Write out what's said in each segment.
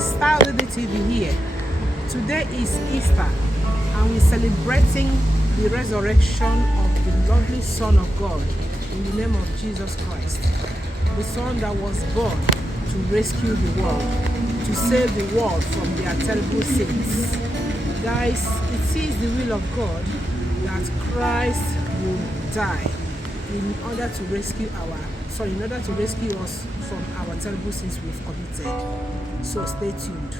Star TV here. Today is Easter and we're celebrating the resurrection of the lovely Son of God in the name of Jesus Christ. The Son that was born to rescue the world, to save the world from their terrible sins. Guys, it is the will of God that Christ will die in order to rescue us from our terrible sins we've committed. So stay tuned.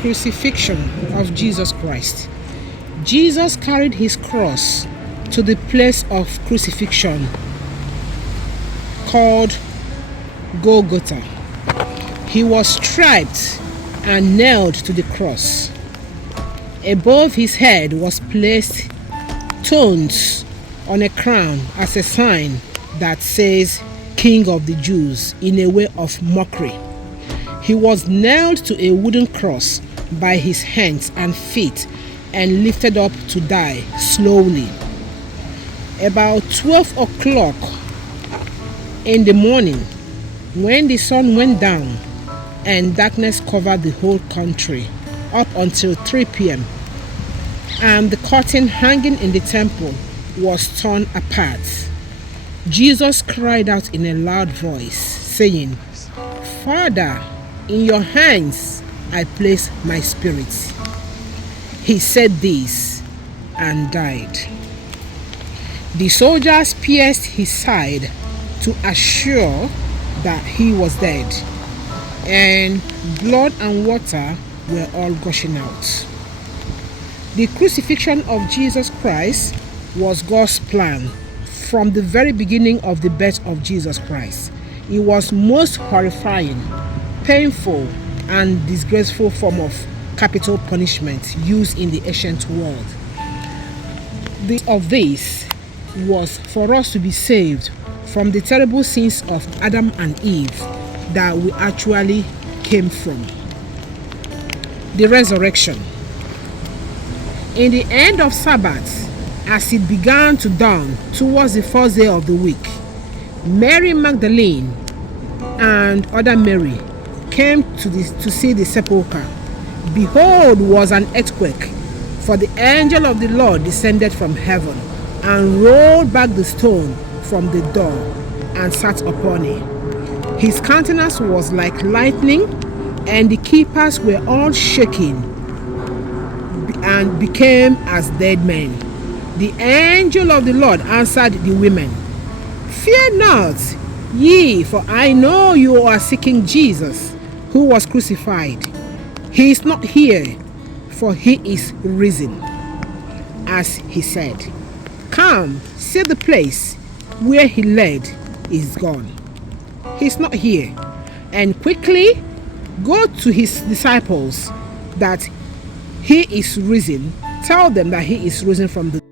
Crucifixion of Jesus Christ. Jesus carried his cross to the place of crucifixion called Golgotha. He was striped and nailed to the cross. Above his head was placed thorns on a crown as a sign that says King of the Jews in a way of mockery. He was nailed to a wooden cross by his hands and feet and lifted up to die slowly. About 12 o'clock in the morning, when the sun went down and darkness covered the whole country up until 3 p.m., and the curtain hanging in the temple was torn apart, Jesus cried out in a loud voice, saying, "Father, in your hands I place my spirit." He said this and died. The soldiers pierced his side to assure that he was dead, and blood and water were all gushing out. The crucifixion of Jesus Christ was God's plan from the very beginning of the birth of Jesus Christ. It was most horrifying, painful, and disgraceful form of capital punishment used in the ancient world. This was for us to be saved from the terrible sins of Adam and Eve that we actually came from. The resurrection. In the end of Sabbath, as it began to dawn towards the first day of the week, Mary Magdalene and other Mary came to see the sepulchre. Behold, was an earthquake, for the angel of the Lord descended from heaven and rolled back the stone from the door and sat upon it. His countenance was like lightning, and the keepers were all shaken and became as dead men. The angel of the Lord answered the women, "Fear not, ye, for I know you are seeking Jesus, who was crucified. He is not here, for he is risen, as he said. Come, see the place where he led is gone. He is not here. And quickly go to his disciples that he is risen. Tell them that he is risen from the